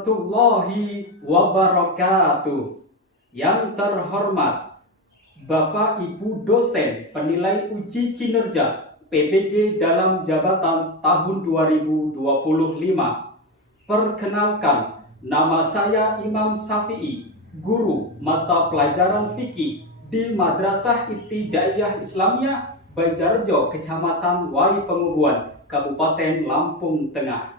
warahmatullahi wabarakatuh. Yang terhormat Bapak Ibu dosen penilai uji kinerja PPG dalam jabatan tahun 2025. Perkenalkan, nama saya Imam Syafi'i, guru mata pelajaran fikih di Madrasah Ibtidaiyah Islamiyah Banjarjo, Kecamatan Wai Pengubuan, Kabupaten Lampung Tengah,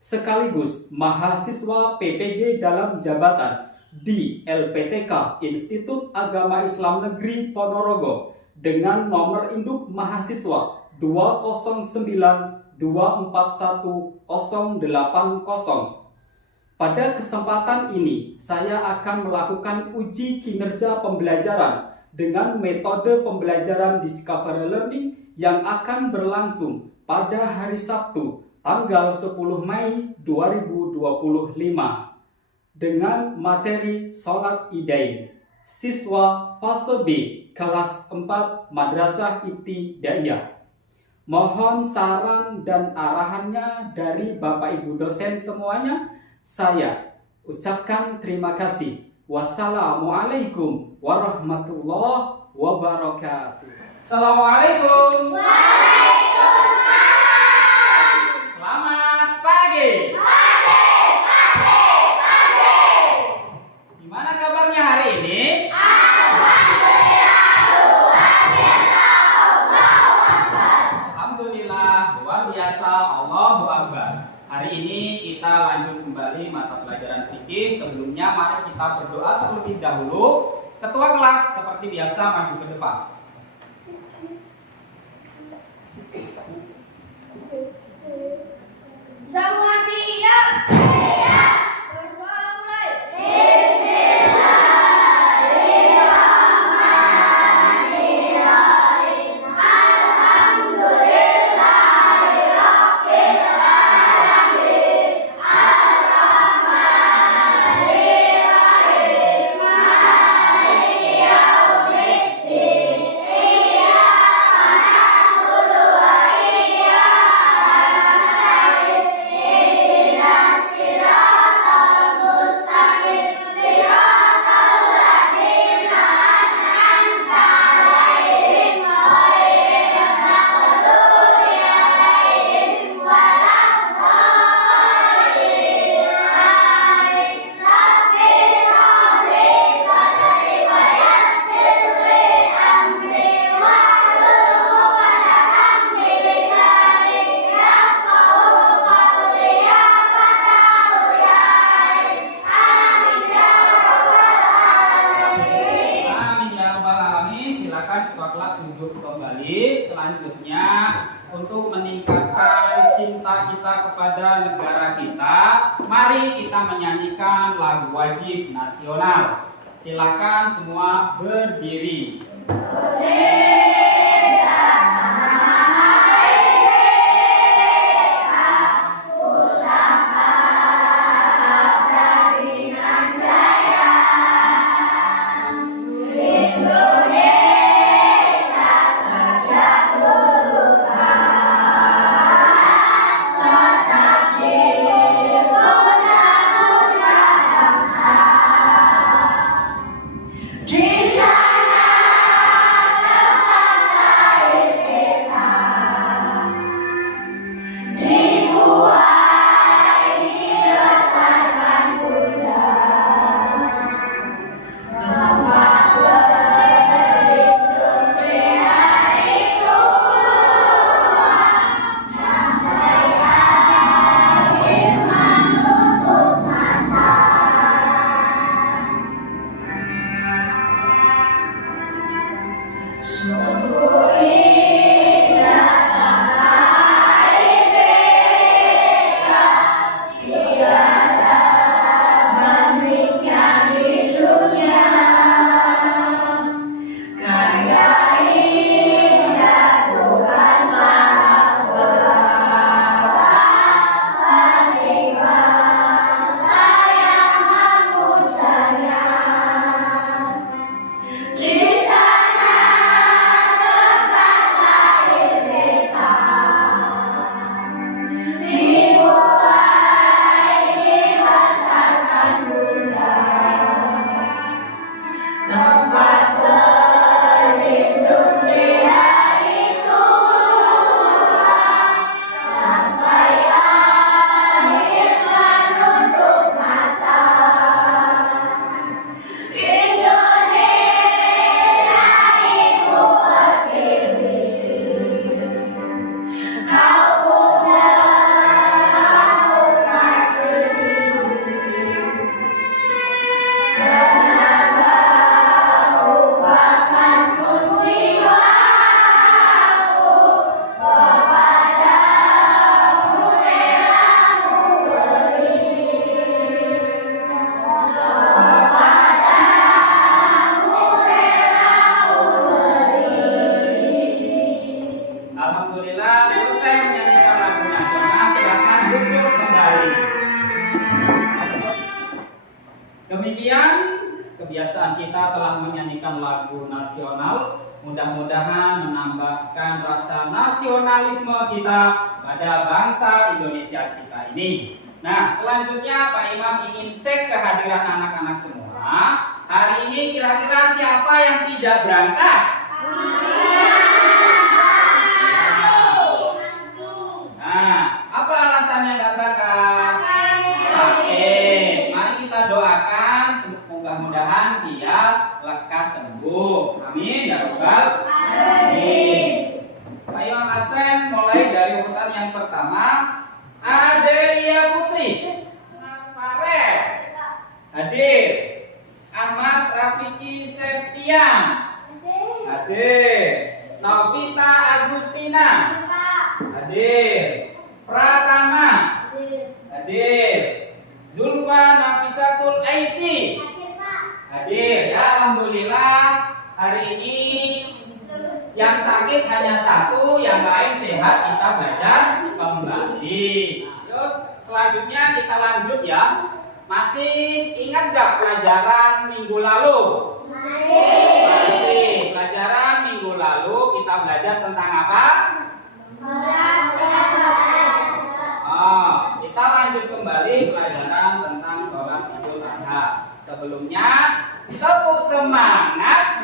sekaligus mahasiswa PPG dalam jabatan di LPTK Institut Agama Islam Negeri Ponorogo dengan nomor induk mahasiswa 209241080. Pada kesempatan ini saya akan melakukan uji kinerja pembelajaran dengan metode pembelajaran Discovery Learning yang akan berlangsung pada hari Sabtu tanggal 10 Mei 2025 dengan materi Sholat Idain. Siswa fase B kelas 4 Madrasah Ibtidaiyah. Mohon saran dan arahannya dari Bapak Ibu dosen semuanya. Saya ucapkan terima kasih. Wassalamualaikum warahmatullahi wabarakatuh. Assalamualaikum. Waalaikumsalam. Selamat pagi. Gimana kabarnya hari ini? Alhamdulillah, luar biasa, Allahu Akbar. Alhamdulillah, luar biasa, Allahu Akbar. Hari ini kita lanjut kembali mata pelajaran fikih. Sebelumnya mari kita berdoa terlebih dahulu. Ketua kelas seperti biasa maju ke depan. Semua siap? Siap. Berdoa mulai. Bismillahirrahmanirrahim. Alhamdulillahirabbil alamin. Ar-Rahmanir-Rahim. Maliki yaumiddin. Iyyaka na'budu wa iyyaka nasta'in. Ihdinas siratal mustaqim. Siratal ladzina an'amta 'alaihim ghairil maghdubi 'alaihim waladdallin. Amin. Rabbi shrahli sadri wa yassir li amri wahlul 'uqdatam min lisani yafqahu qawli. Ya Fatahu ya Alim. Amin ya rabbal alamin. Amin ya rabbal alamin. Silakan ketua kelas duduk kembali. Selanjutnya untuk meningkatkan cinta kita kepada negara kita, mari kita menyanyikan lagu wajib nasional. Silakan semua berdiri. Di sana tempat Demikian kebiasaan kita telah menyanyikan lagu nasional. Mudah-mudahan menambahkan rasa nasionalisme kita pada bangsa Indonesia kita ini. Nah, selanjutnya Pak Imam ingin cek kehadiran anak-anak semua. Hari ini kira-kira siapa yang tidak berangkat? Nah, apa alasannya nggak berangkat? Sakit. Mari kita doakan, mudah-mudahan dia lekas sembuh. Amin ya Rabbal alamin. Pak Imam Hasan mulai dari urutan yang pertama. Adelia Putri, Farel, hadir. Ahmad Rafiki Septian, hadir. Novita Agustina, hadir. Pratama, hadir. Zulfa Nafisatul Aisy, hadir. Ya, alhamdulillah hari ini yang sakit hanya satu, yang lain sehat. Kita belajar kembali. Terus selanjutnya kita lanjut ya. Masih ingat gak pelajaran minggu lalu? Masih. Pelajaran minggu lalu kita belajar tentang apa? Kita lanjut kembali pelajaran tentang sholat Idul Adha. Sebelumnya tepuk semangat.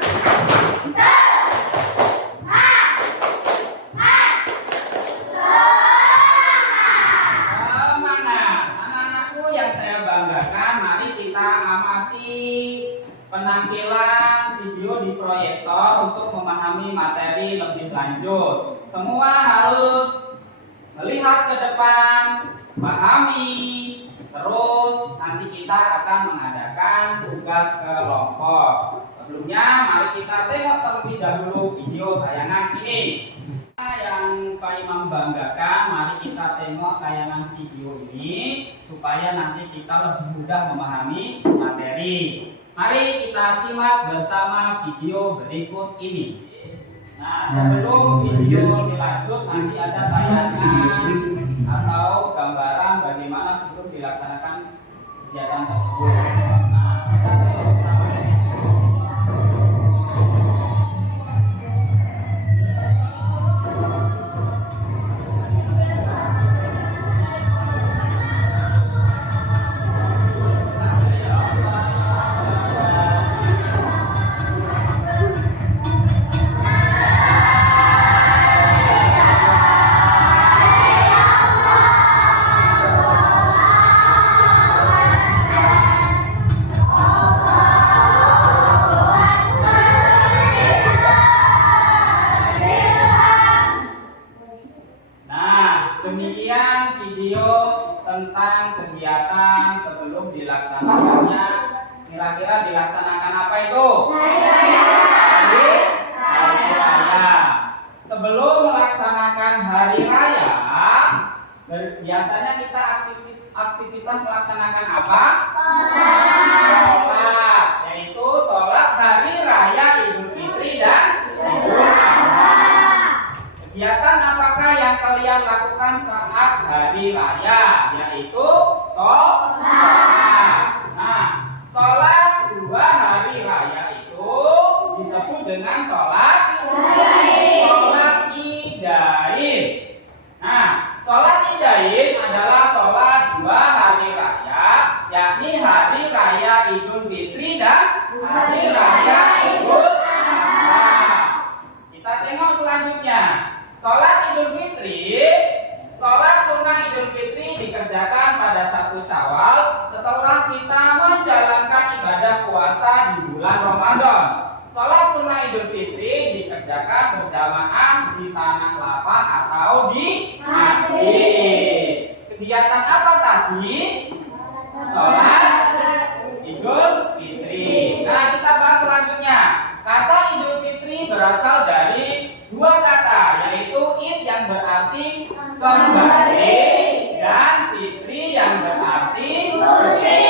Penampilan video di proyektor untuk memahami materi lebih lanjut. Semua harus melihat ke depan, pahami, terus nanti kita akan mengadakan tugas kelompok. Sebelumnya mari kita tengok terlebih dahulu video tayangan ini. Yang Pak Imam banggakan, mari kita tengok tayangan video ini supaya nanti kita lebih mudah memahami materi. Mari kita simak bersama video berikut ini. Nah, sebelum video dilanjut nanti ada tayangan atau gambaran bagaimana sebelum dilaksanakan kegiatan tersebut. Nah, kita tengok bersama. Demikian video tentang kegiatan sebelum dilaksanakannya. Kira-kira dilaksanakan apa itu? Hari raya. Sebelum melaksanakan hari raya, biasanya kita aktivitas melaksanakan apa? Sholat, yaitu sholat hari raya Idul Fitri dan Idul Adha. Kegiatan apakah yang kalian lakukan saat hari raya? Yaitu sholat. Nah, sholat 2 hari raya itu disebut dengan sholat Idain. Nah, sholat Idain adalah sholat 2 hari raya, yakni hari raya Idul Fitri dan hari raya Idul Adha. Kita tengok selanjutnya. Sholat Idul Fitri, sholat sunnah Idul Fitri dikerjakan pada 1 Syawal setelah kita menjalankan ibadah puasa di bulan Ramadan. Sholat sunnah Idul Fitri dikerjakan berjamaah di tanah lapang atau di masjid. Kegiatan apa tadi? Sholat Idul Fitri. Nah, kita bahas selanjutnya. Kata Idul Fitri berasal dari 2 kata, yaitu id yang berarti kembali dan fitri yang berarti suci.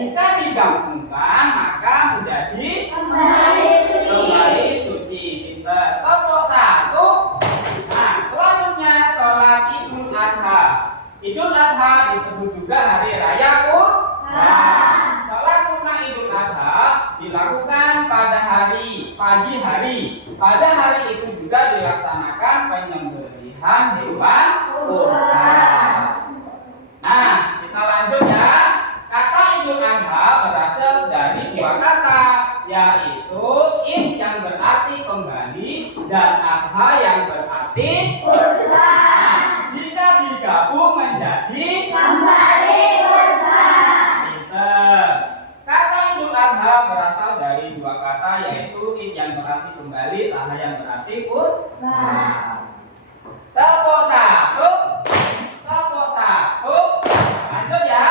Jika digabungkan maka menjadi kembali suci. Pinter. Kelompok 1. Nah, selanjutnya sholat Idul Adha. Idul Adha disebut juga hari raya Kurban. pagi hari. Pada hari itu juga dilaksanakan penyembelihan hewan kurban. Nah, kita lanjut ya. Kata Idul Adha berasal dari dua kata, yaitu id yang berarti kembali dan adha yang berarti kurban. jika digabung menjadi Kembali kurban. pinter. Kata Idul Adha berasal dari dua kata, yaitu id yang berarti kembali, adha yang berarti kurban. Tepuk satu, tepuk satu. Lanjut ya.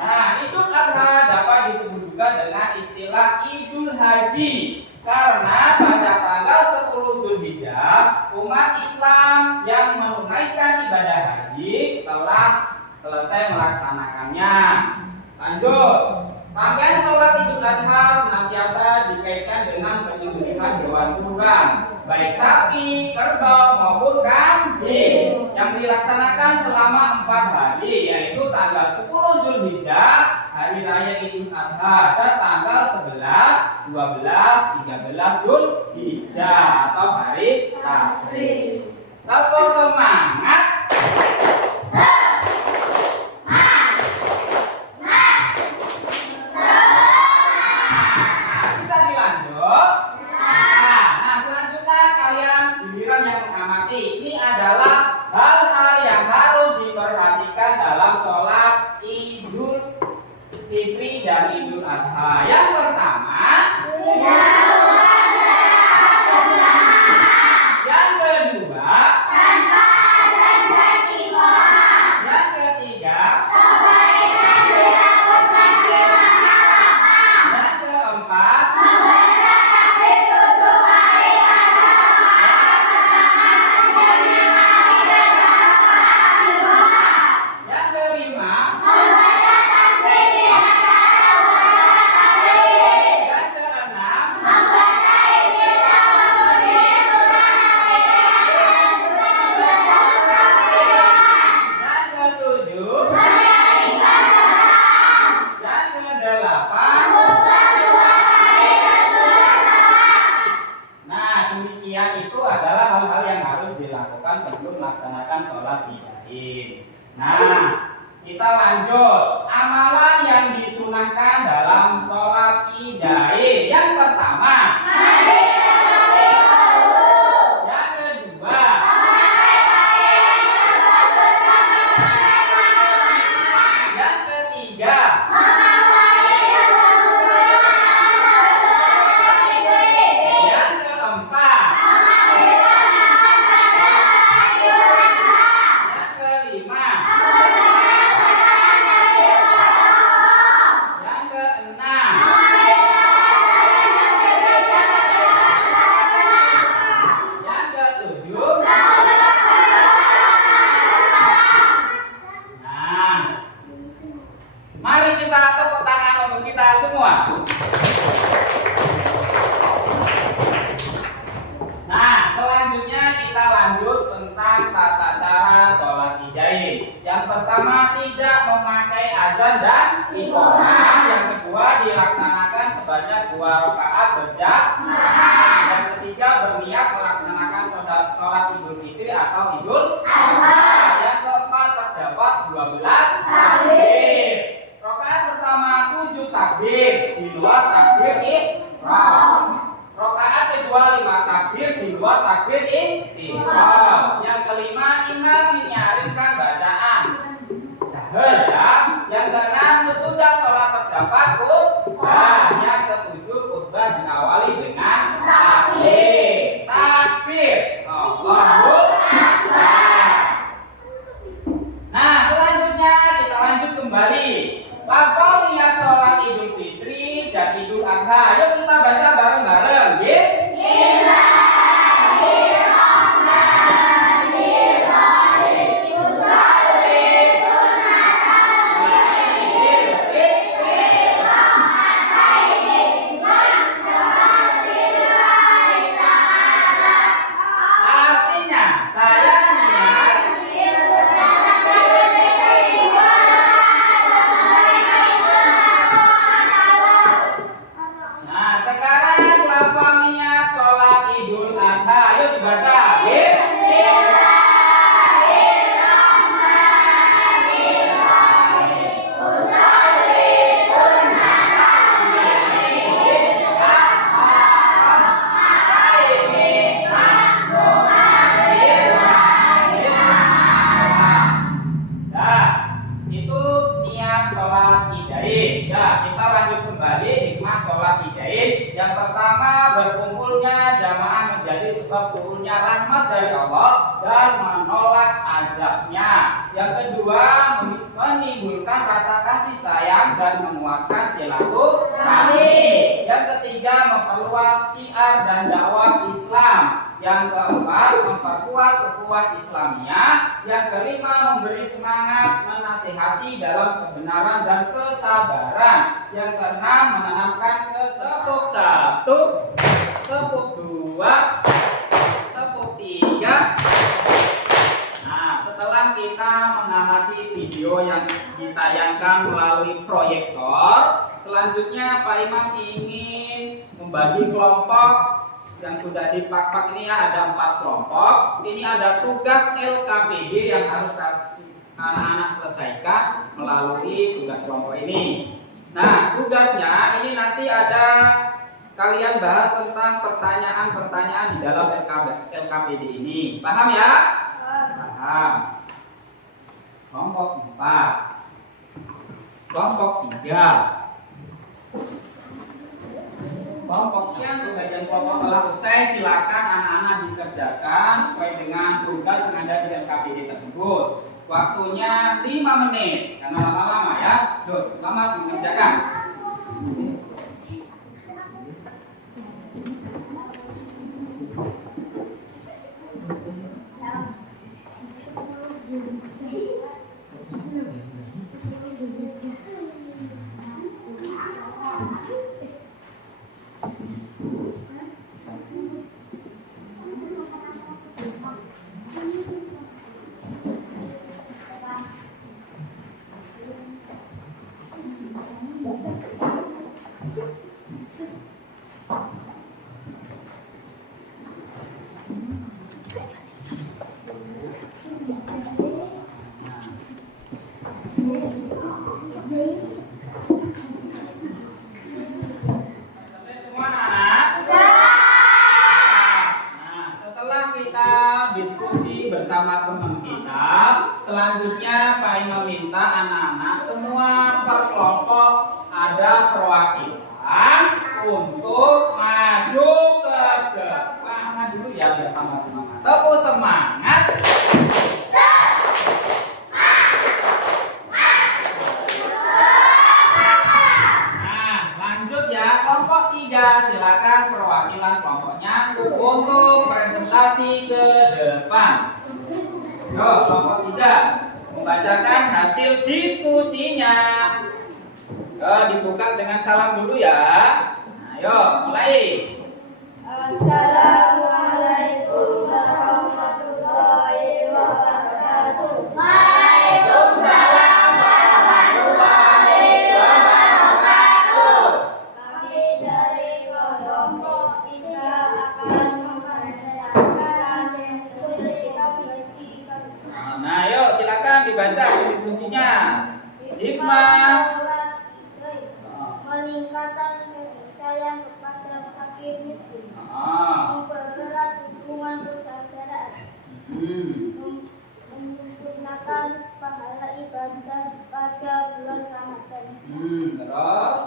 Nah, Idul Adha dapat disebut juga dengan istilah Idul Haji karena pada tanggal 10 Zulhijjah umat Islam yang menunaikan ibadah haji telah selesai melaksanakannya. Lanjut. Rangkaian sholat Idul Adha senantiasa dikaitkan dengan penyembelihan hewan kurban, baik sapi, kerbau maupun kambing, yang dilaksanakan selama 4 hari, yaitu tanggal 10 Zulhijjah, hari raya Idul Adha, dan tanggal 11, 12, 13 Zulhijjah atau hari Tasyrik. Tepuk semangat. Bisa dilanjut? Nah, selanjutnya kalian giliran yang mengamati. Ini adalah hal-hal yang harus diperhatikan dalam sholat Idul Fitri dan Idul Adha. Yang pertama, yang kedua, yang ketiga, yang keempat, yang kelima, yang keenam, yang ketujuh, yang kedelapan. Nah, demikian itu adalah hal-hal yang harus dilakukan sebelum melaksanakan sholat Idain. Nah, kita lanjut. Amalan yang disunahkan dalam sholat Idain. Yang pertama, yang kedua, yang ketiga, yang keempat, yang kelima, yang keenam, yang ketujuh. Nah, mari kita tepuk tangan untuk kita semua. Nah, selanjutnya kita lanjut tentang tata cara sholat Idain. Yang pertama, tidak memakai azan dan iqamah. Yang kedua, dilaksanakan sebanyak 2 rakaat berjamaah. Yang ketiga, berniat melaksanakan sholat Idul Fitri atau Idul Adha. Yang keempat, terdapat 12 takbir. Rakaat pertama 7 takbir di luar takbir ihram. Rakaat kedua 5 takbir di luar takbir ihram. Yang kelima, imam menyaringkan bacaan sahur ya. Yang keenam, sesudah sholat terdapat khutbah. Yang ketujuh, khutbah diawali dengan takbir. Takbir. Allahu Akbar. Nah, selanjutnya kita lanjut kembali. Lafal niat sholat Idul Fitri dan Idul Adha. Yuk kita baca bareng-bareng. Yes. Artinya, saya niat. Nah, kita lanjut kembali hikmah sholat Idain. Yang pertama, berkumpulnya jamaah menjadi sebab turunnya rahmat dari Allah dan menolak azabnya. Yang kedua, menimbulkan rasa kasih sayang dan menguatkan silaturahmi. Yang ketiga, memperluas syiar dan dakwah Islam. Yang keempat, memperkuat ukhuwah Islamiyah. Yang kelima, memberi semangat menasihati dalam kebenaran dan kesabaran. Yang keenam, menanamkan tepuk satu, tepuk dua, tepuk tiga. Nah, setelah kita mengamati video yang ditayangkan melalui proyektor, selanjutnya Pak Imam ingin membagi kelompok yang sudah dipak-pak ini ya, ada 4 kelompok. Ini ada tugas LKPD yang harus anak-anak selesaikan melalui tugas kelompok ini. Nah, tugasnya ini nanti ada kalian bahas tentang pertanyaan-pertanyaan di dalam LKPD ini. Paham ya? Paham. Kelompok 4, kelompok 3. Kelompok sekian pembagian kelompok telah usai. Silakan anak-anak dikerjakan sesuai dengan tugas yang ada di LKPD tersebut. Waktunya 5 menit. Jangan lama-lama ya. Yuk, selamat mengerjakan. Semua anak-anak? Nah, setelah kita diskusi bersama teman kita, selanjutnya Pak Imam minta anak-anak semua per kelompok ada perwakilan untuk maju ke depan dulu ya, biar tambah semangat. Tepuk semangat. Kelompok 3, silakan perwakilan kelompoknya untuk presentasi ke depan. Yo, kelompok 3 membacakan hasil diskusinya. Yo, dibuka dengan salam dulu ya. Ayo, mulai. Assalamualaikum warahmatullahi wabarakatuh. Waalaikumsalam warahmatullahi wabarakatuh. Kami dari kelompok 3 akan mempresentasikan diskusi. Nah, yuk silakan dibaca diskusinya. Hikmah meningkatkan kasih sayang kepada fakir miskin. Mempererat hubungan persaudaraan. Menyempurnakan pahala ibadah pada bulan Ramadan. Terus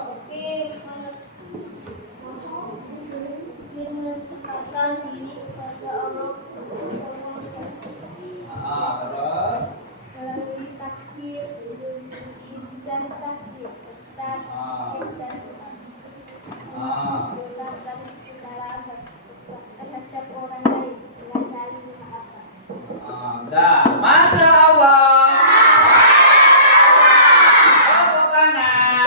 mendekatkan diri kepada Allah. Terus Melalui takbir dan takbir dan dosa dan kesalahan terhadap orang lain dengan saling memaafkan. udah, Masya Allah. Tepuk tangan.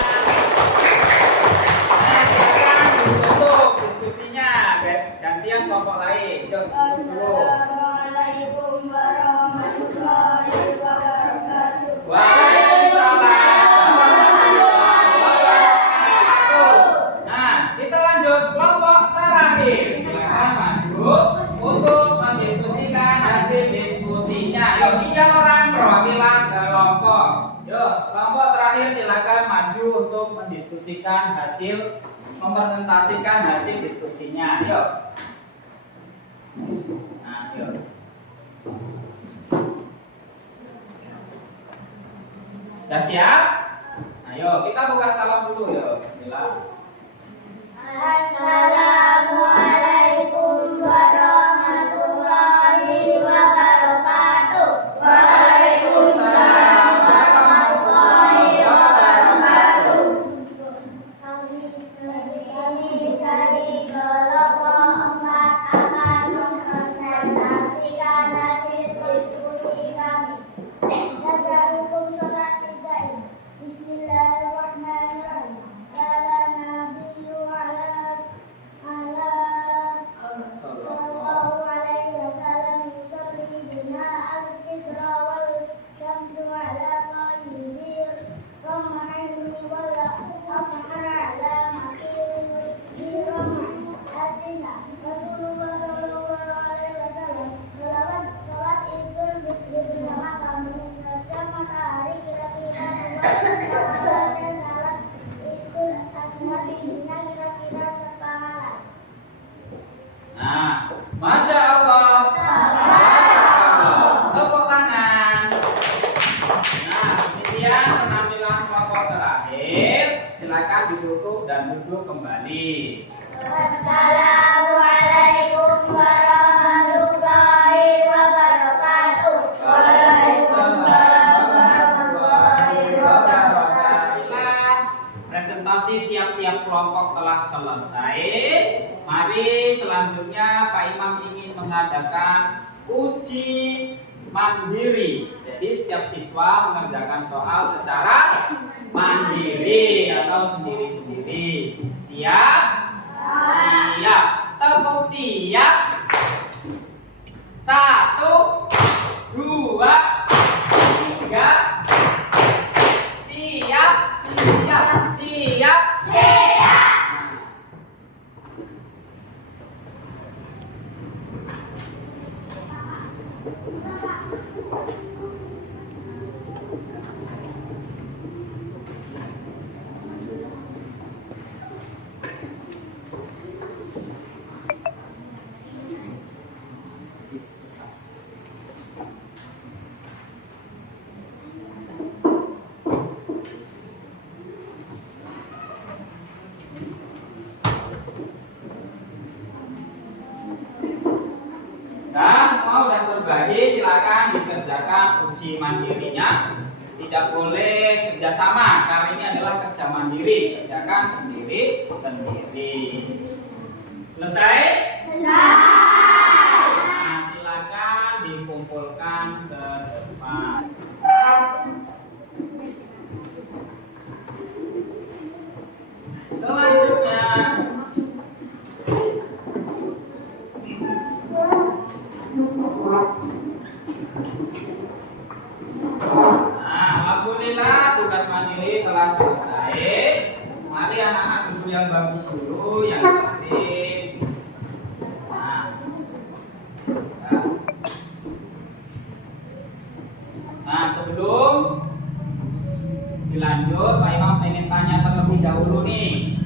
Nah, silakan ditutup diskusinya. Gantian kelompok lain. Assalamualaikum warahmatullahi wabarakatuh. Waalaikumsalam warahmatullahi wabarakatuh. Nah, kita lanjut kelompok terakhir. Silakan maju untuk mendiskusikan hasil diskusinya. Yuk, 3 orang perwakilan kelompok. Yuk, kelompok terakhir silakan maju untuk mendiskusikan hasil, mempresentasikan hasil diskusinya. Yuk. Nah, yuk. Udah siap? Ayo kita buka salam dulu ya. Bismillah. Assalamualaikum warahmatullahi wabarakatuh. Waalaikumsalam warahmatullahi wabarakatuh. Kami di sini dari kelompok 4 akan mempresentasikan hasil diskusi kami. Dasar hukum sholat tiga. Bismillahirrahmanirrahim. Ala nabiyyu ala sallallahu alaihi wasallam yusalli bina al-fitra wal syamsu ala qayyibir ramahini wal amhara ala masir biramah adina Rasulullah sallallahu alaihi wasallam salat idul fitri bersama kami sejak matahari kira-kira 2 dan salat idul adha dirinya kira-kira sepahalan. Nah, Masya Allah. Tepuk tangan. Nah, demikian penampilan kelompok terakhir. Silakan ditutup dan duduk kembali. Wassalamualaikum warahmatullahi wabarakatuh. Alhamdulillah, presentasi tiap-tiap kelompok telah selesai. Mari selanjutnya Pak Imam ingin mengadakan uji mandiri. Jadi setiap siswa mengerjakan soal secara mandiri atau sendiri-sendiri. Siap? Siap. Tepuk siap. 1, 2, 3. Siap. Siap. Siap. Nah, semua sudah terbagi, silakan dikerjakan uji mandirinya. Tidak boleh kerjasama, karena ini adalah kerja mandiri. Kerjakan sendiri-sendiri. Selesai? Nah, silakan dikumpulkan ke depan. Selanjutnya, nah, alhamdulillah tugas mandiri telah selesai. Mari anak-anak duduk yang bagus dulu, yang tertib. Nah, sebelum dilanjut, Pak Imam pengen tanya terlebih dahulu nih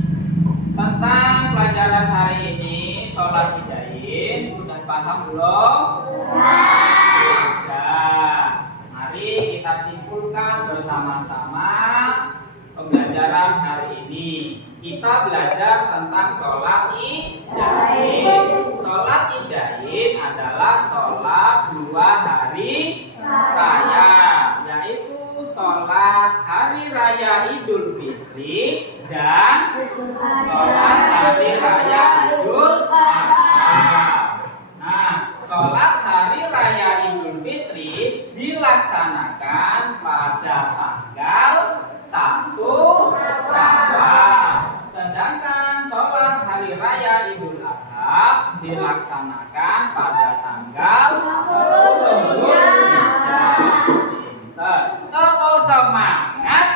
tentang pelajaran hari ini, sholat idain. Sudah paham belum? Sudah. Mari kita simpulkan bersama-sama pembelajaran hari ini. Kita belajar tentang sholat idain. Sholat idain adalah sholat 2 hari raya, yaitu sholat hari raya Idul Fitri dan sholat hari raya Idul Adha. Nah, sholat hari raya Idul Fitri dilaksanakan pada tanggal 1 Syawal. Sedangkan sholat hari raya Idul Adha dilaksanakan pada tanggal 10 Zulhijjah. Tepuk semangat.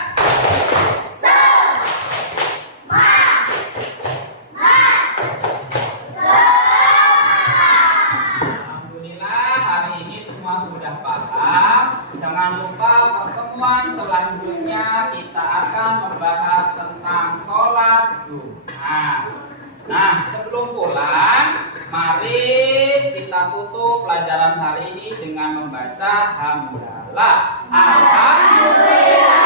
Alhamdulillah hari ini semua sudah paham. Jangan lupa pertemuan selanjutnya kita akan membahas tentang sholat Jumat. Nah, sebelum pulang, mari kita tutup pelajaran hari ini dengan membaca hamdalah. Alhamdulillah.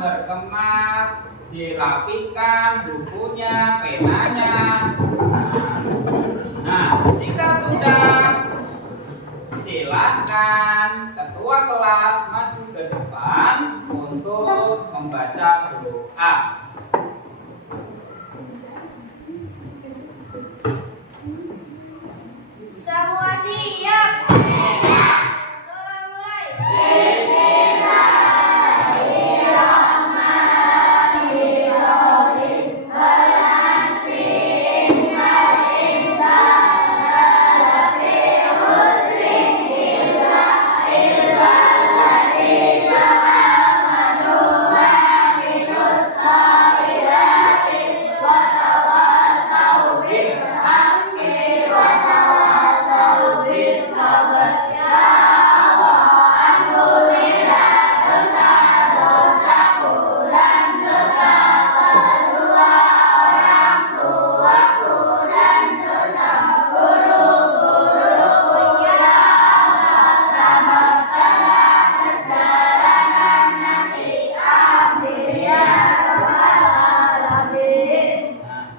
berkemas, dirapikan bukunya, penanya. Nah, jika sudah, silakan ketua kelas maju ke depan untuk membaca doa. Semua siap. Siap. Mulai.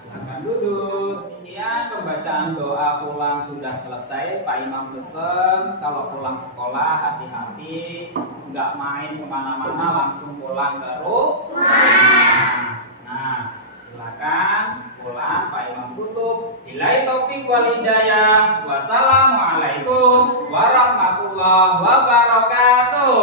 Silakan duduk. Kemudian pembacaan doa pulang sudah selesai. Pak Imam pesen kalau pulang sekolah hati-hati, nggak main kemana-mana, langsung pulang ke rumah. Nah, silakan pulang. Pak Imam tutup. Billahi taufik wal hidayah. Wassalamualaikum warahmatullahi wabarakatuh.